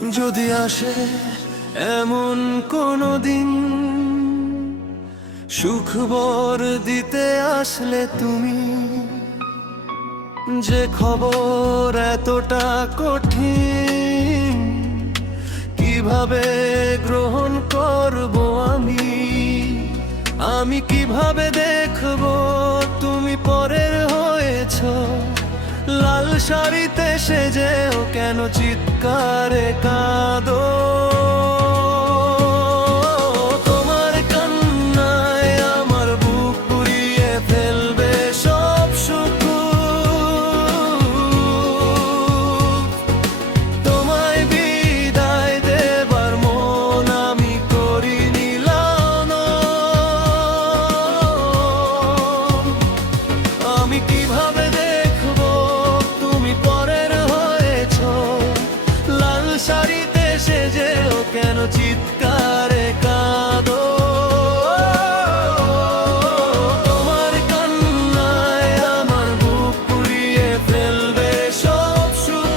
যদি আসে এমন কোনো দিন, সুখবর দিতে আসলে তুমি, যে খবর এতটা কঠিন, কিভাবে গ্রহণ করব আমি কিভাবে দেখব তুমি পরের হয়েছ? লাল শাড়িতে সেজেও কেন চিৎকারে কাঁদো? তোমার কান্নায় আমার বুক পুড়িয়ে ফেলবে সব সুখ। তোমায় বিদায় দেবার মন আমি করিনি লালন। আমি কিভাবে দেখব তুমি পরের হয়েছ? লাল শাড়িতে সেজেও কেন চিৎকারে কাঁদো? তোমার কান্নায় আমার বুক পুড়িয়ে ফেলবে সব সুখ।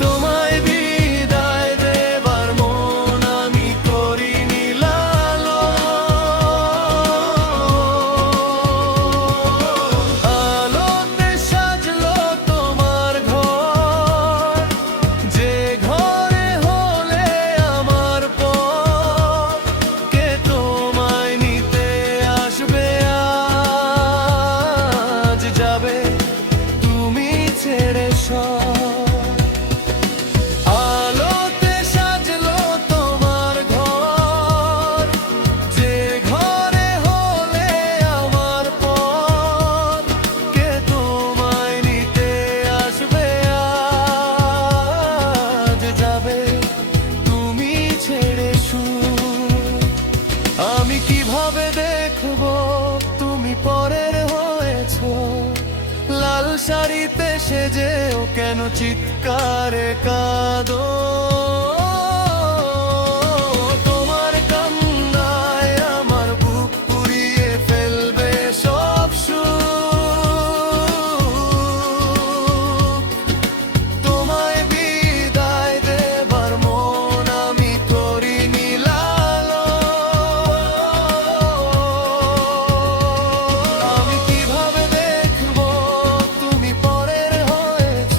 তোমায় বিদায় দেবার মন আমি করিনি লালন। আলোতে সাজলো তোমার ঘর, যে ঘরে হলে আমার পর, কে তোমায় নিতে আসবে? আজ যাবে তুমি ছেড়ে সব। আলোতে সাজলো তোমার ঘর, যে ঘরে হলে আমার পর, কে তোমায় নিতে আসবে? আজ যাবে তুমি ছেড়ে সুর। আমি কিভাবে দেখব তুমি পরের হয়েছ? লাল শাড়িতে সেজেও কেন চিৎকারে কাঁদো? তোমার কান্নায় আমার বুক পুড়িয়ে ফেলবে সব সুখ। তোমায় বিদায় দেবার মন আমি করিনি লালন। আমি কিভাবে দেখব তুমি পরের হয়েছ?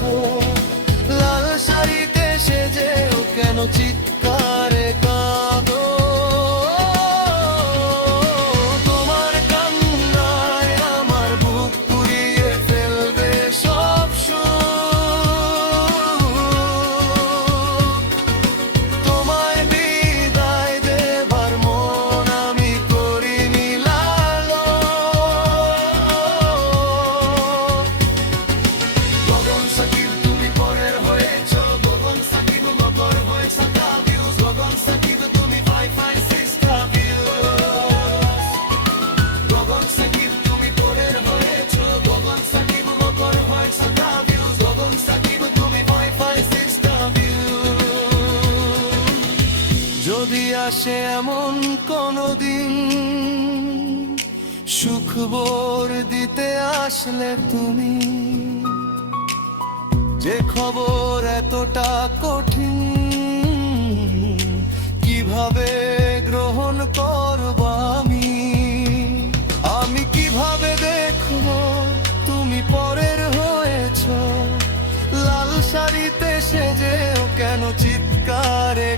লাল শাড়িতে সেজেও কেন চিৎকারে কাঁদো? তোমার কান্নায় আমার বুক পুড়িয়ে ফেলবে সব সুখ। তোমায় বিদায় দেবার মন আমি করিনি লালন। গগন সাকিব তুমি পরের হয়েছ, গগন সাকিব গগর হয়েছ কাবিউস, গগন সাকিব তুমি ফাই ফাই সিস্টার ভিউস। গগন সাকিব তুমি পরের হয়েছ, গগন সাকিব গগর হয়েছ কাবিউস, গগন সাকিব তুমি ফাই ফাই সিস্টার ভিউস। যদি আসে এমন কোনো দিন, সুখবর দিতে আসলে তুমি, যে খবর এতটা কঠিন, কিভাবে গ্রহণ করব আমি কিভাবে দেখব তুমি পরের হয়েছ? লাল শাড়িতে সেজেও কেন চিৎকারে